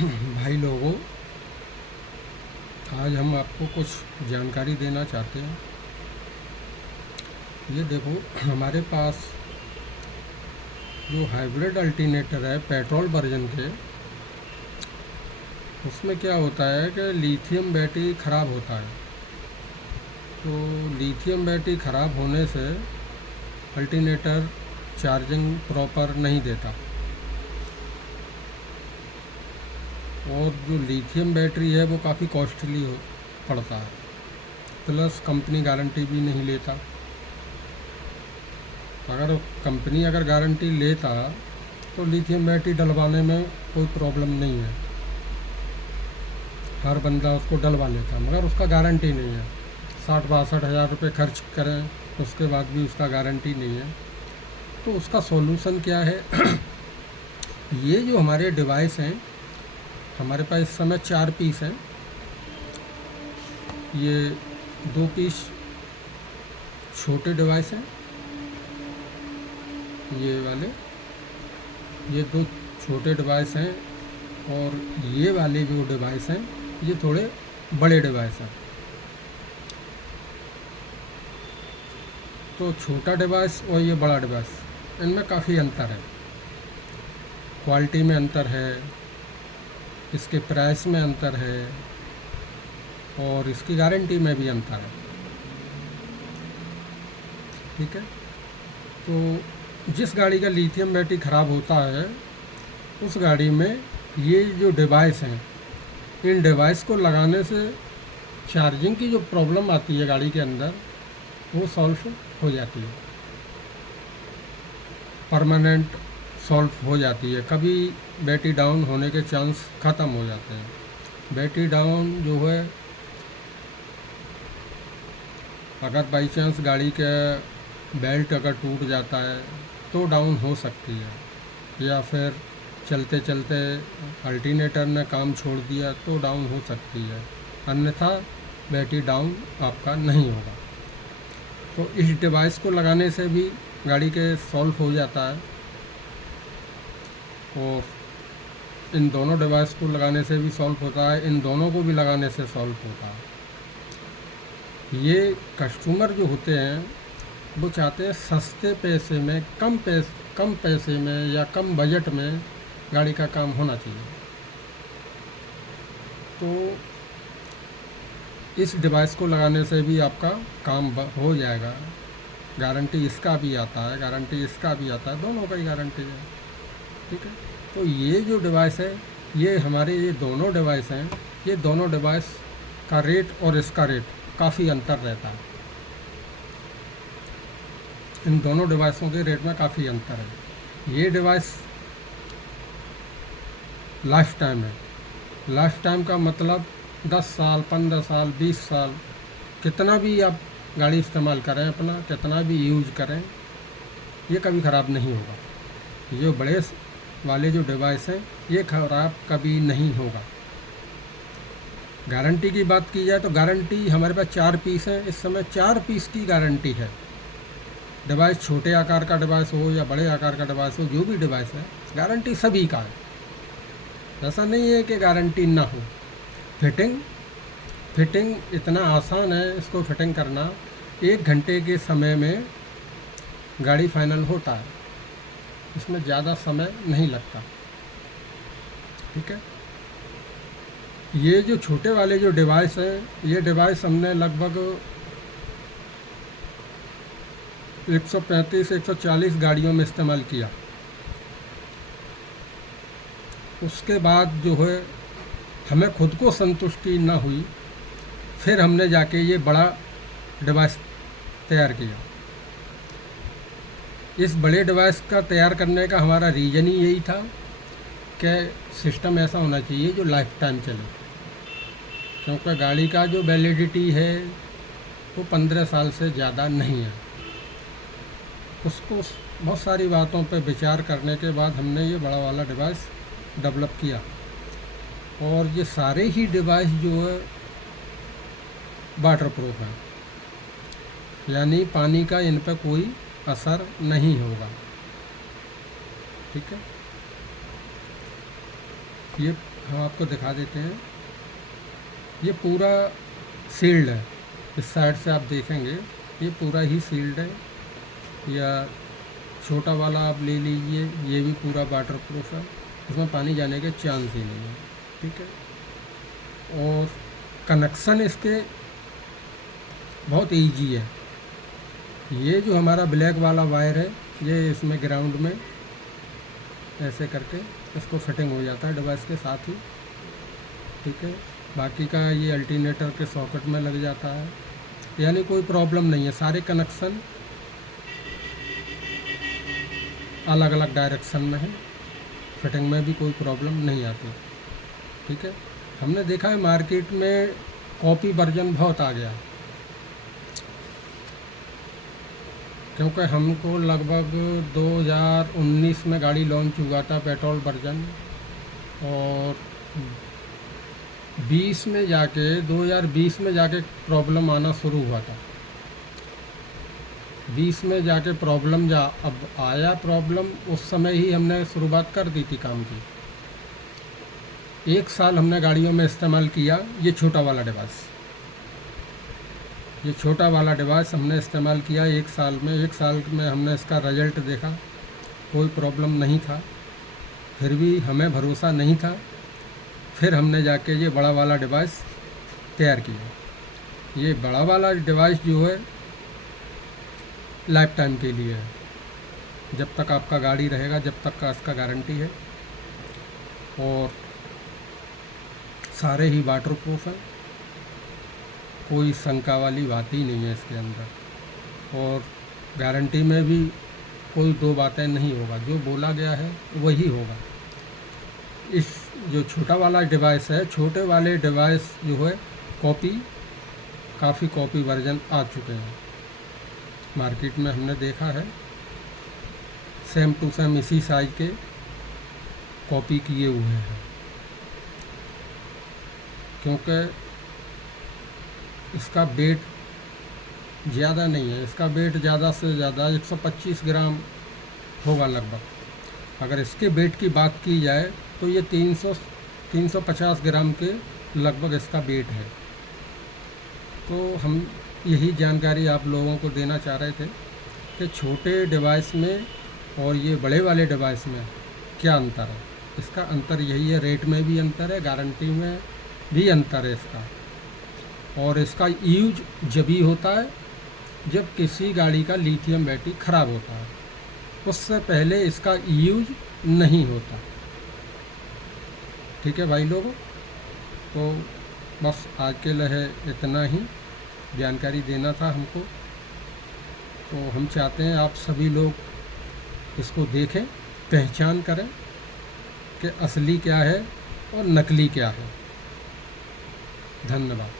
भाई लोगों, आज हम आपको कुछ जानकारी देना चाहते हैं। ये देखो, हमारे पास जो हाइब्रिड अल्टरनेटर है पेट्रोल वर्जन के, उसमें क्या होता है कि लिथियम बैटरी ख़राब होता है। तो लिथियम बैटरी ख़राब होने से अल्टरनेटर चार्जिंग प्रॉपर नहीं देता, और जो लिथियम बैटरी है वो काफ़ी कॉस्टली पड़ता है, प्लस कंपनी गारंटी भी नहीं लेता। अगर कंपनी गारंटी लेता तो लिथियम बैटरी डलवाने में कोई प्रॉब्लम नहीं है, हर बंदा उसको डलवा लेता, मगर उसका गारंटी नहीं है। 60-62 हज़ार रुपये खर्च करें उसके बाद भी उसका गारंटी नहीं है। तो उसका सॉल्यूशन क्या है? ये जो हमारे डिवाइस हैं, हमारे पास इस समय 4 पीस हैं। ये 2 पीस छोटे डिवाइस हैं, ये वाले, ये 2 छोटे डिवाइस हैं, और ये वाले जो डिवाइस हैं ये थोड़े बड़े डिवाइस हैं। तो छोटा डिवाइस और ये बड़ा डिवाइस, इनमें काफ़ी अंतर है। क्वालिटी में अंतर है, इसके प्राइस में अंतर है, और इसकी गारंटी में भी अंतर है। ठीक है। तो जिस गाड़ी का लिथियम बैटरी ख़राब होता है, उस गाड़ी में ये जो डिवाइस हैं, इन डिवाइस को लगाने से चार्जिंग की जो प्रॉब्लम आती है गाड़ी के अंदर, वो सॉल्व हो जाती है, परमानेंट सॉल्व हो जाती है। कभी बैटरी डाउन होने के चांस ख़त्म हो जाते हैं। बैटरी डाउन जो है, अगर बाई चांस गाड़ी का बेल्ट अगर टूट जाता है तो डाउन हो सकती है, या फिर चलते चलते अल्टरनेटर ने काम छोड़ दिया तो डाउन हो सकती है, अन्यथा बैटरी डाउन आपका नहीं होगा। तो इस डिवाइस को लगाने से भी गाड़ी के सॉल्व हो जाता है, और इन दोनों डिवाइस को लगाने से भी सॉल्व होता है, इन दोनों को भी लगाने से सॉल्व होता है। ये कस्टमर जो होते हैं वो चाहते हैं सस्ते पैसे में, कम पैसे में या कम बजट में गाड़ी का काम होना चाहिए। तो इस डिवाइस को लगाने से भी आपका काम हो जाएगा। गारंटी इसका भी आता है, गारंटी इसका भी आता है, दोनों का ही गारंटी है। ठीक है। तो ये जो डिवाइस है, ये हमारे ये दोनों डिवाइस हैं, ये दोनों डिवाइस का रेट और इसका रेट काफ़ी अंतर रहता है। इन दोनों डिवाइसों के रेट में काफ़ी अंतर है। ये डिवाइस लाइफ टाइम है। लाइफ टाइम का मतलब 10 साल, 15 साल, 20 साल, कितना भी आप गाड़ी इस्तेमाल करें, अपना कितना भी यूज करें, ये कभी ख़राब नहीं होगा। ये बड़े वाले जो डिवाइस हैं, ये ख़राब कभी नहीं होगा। गारंटी की बात की जाए तो गारंटी हमारे पास 4 पीस हैं। इस समय 4 पीस की गारंटी है। डिवाइस छोटे आकार का डिवाइस हो या बड़े आकार का डिवाइस हो, जो भी डिवाइस है, गारंटी सभी का है। ऐसा नहीं है कि गारंटी ना हो। फिटिंग इतना आसान है, इसको फिटिंग करना 1 घंटे के समय में गाड़ी फाइनल होता है, इसमें ज़्यादा समय नहीं लगता। ठीक है। ये जो छोटे वाले जो डिवाइस हैं, ये डिवाइस हमने लगभग 135-140 गाड़ियों में इस्तेमाल किया। उसके बाद जो है हमें खुद को संतुष्टि ना हुई, फिर हमने जाके ये बड़ा डिवाइस तैयार किया। इस बड़े डिवाइस का तैयार करने का हमारा रीज़न ही यही था कि सिस्टम ऐसा होना चाहिए जो लाइफ टाइम चले, क्योंकि गाड़ी का जो वैलिडिटी है वो 15 साल से ज़्यादा नहीं है। उसको बहुत सारी बातों पर विचार करने के बाद हमने ये बड़ा वाला डिवाइस डेवलप किया, और ये सारे ही डिवाइस जो है वाटर प्रूफ हैं, यानी पानी का इन पर कोई असर नहीं होगा। ठीक है। ये हम आपको दिखा देते हैं, ये पूरा सील्ड है। इस साइड से आप देखेंगे ये पूरा ही सील्ड है, या छोटा वाला आप ले लीजिए, ये भी पूरा वाटर प्रूफ है, उसमें पानी जाने के चांस ही नहीं है। ठीक है, और कनेक्शन इसके बहुत इजी है। ये जो हमारा ब्लैक वाला वायर है, ये इसमें ग्राउंड में ऐसे करके इसको फिटिंग हो जाता है डिवाइस के साथ ही। ठीक है, बाकी का ये अल्टरनेटर के सॉकेट में लग जाता है, यानी कोई प्रॉब्लम नहीं है। सारे कनेक्शन अलग अलग डायरेक्शन में है, फिटिंग में भी कोई प्रॉब्लम नहीं आती। ठीक है, हमने देखा है मार्केट में कॉपी वर्जन बहुत आ गया, क्योंकि हमको लगभग 2019 में गाड़ी लॉन्च हुआ था पेट्रोल वर्जन, और 2020 में जाके प्रॉब्लम आना शुरू हुआ था। 20 में जाके प्रॉब्लम अब आया प्रॉब्लम, उस समय ही हमने शुरुआत कर दी थी काम की। 1 साल हमने गाड़ियों में इस्तेमाल किया ये छोटा वाला डिवाइस। ये छोटा वाला डिवाइस हमने इस्तेमाल किया 1 साल में। 1 साल में हमने इसका रिजल्ट देखा, कोई प्रॉब्लम नहीं था। फिर भी हमें भरोसा नहीं था, फिर हमने जाके ये बड़ा वाला डिवाइस तैयार किया। ये बड़ा वाला डिवाइस जो है लाइफ टाइम के लिए है, जब तक आपका गाड़ी रहेगा, जब तक का इसका गारंटी है, और सारे ही वाटर प्रूफ है, कोई शंका वाली बात ही नहीं है इसके अंदर। और गारंटी में भी कोई दो बातें नहीं होगा, जो बोला गया है वही होगा। इस जो छोटा वाला डिवाइस है, छोटे वाले डिवाइस जो है काफ़ी कॉपी वर्जन आ चुके हैं मार्केट में, हमने देखा है। सेम टू सेम इसी साइज के कॉपी किए हुए हैं, क्योंकि इसका वेट ज़्यादा नहीं है। इसका वेट ज़्यादा से ज़्यादा 125 ग्राम होगा लगभग। अगर इसके वेट की बात की जाए तो ये 350 ग्राम के लगभग इसका वेट है। तो हम यही जानकारी आप लोगों को देना चाह रहे थे कि छोटे डिवाइस में और ये बड़े वाले डिवाइस में क्या अंतर है। इसका अंतर यही है, रेट में भी अंतर है, गारंटी में भी अंतर है इसका। और इसका यूज जब ही होता है जब किसी गाड़ी का लिथियम बैटरी ख़राब होता है, उससे पहले इसका यूज नहीं होता। ठीक है भाई लोगों, तो बस आज के लिए इतना ही जानकारी देना था हमको। तो हम चाहते हैं आप सभी लोग इसको देखें, पहचान करें कि असली क्या है और नकली क्या है। धन्यवाद।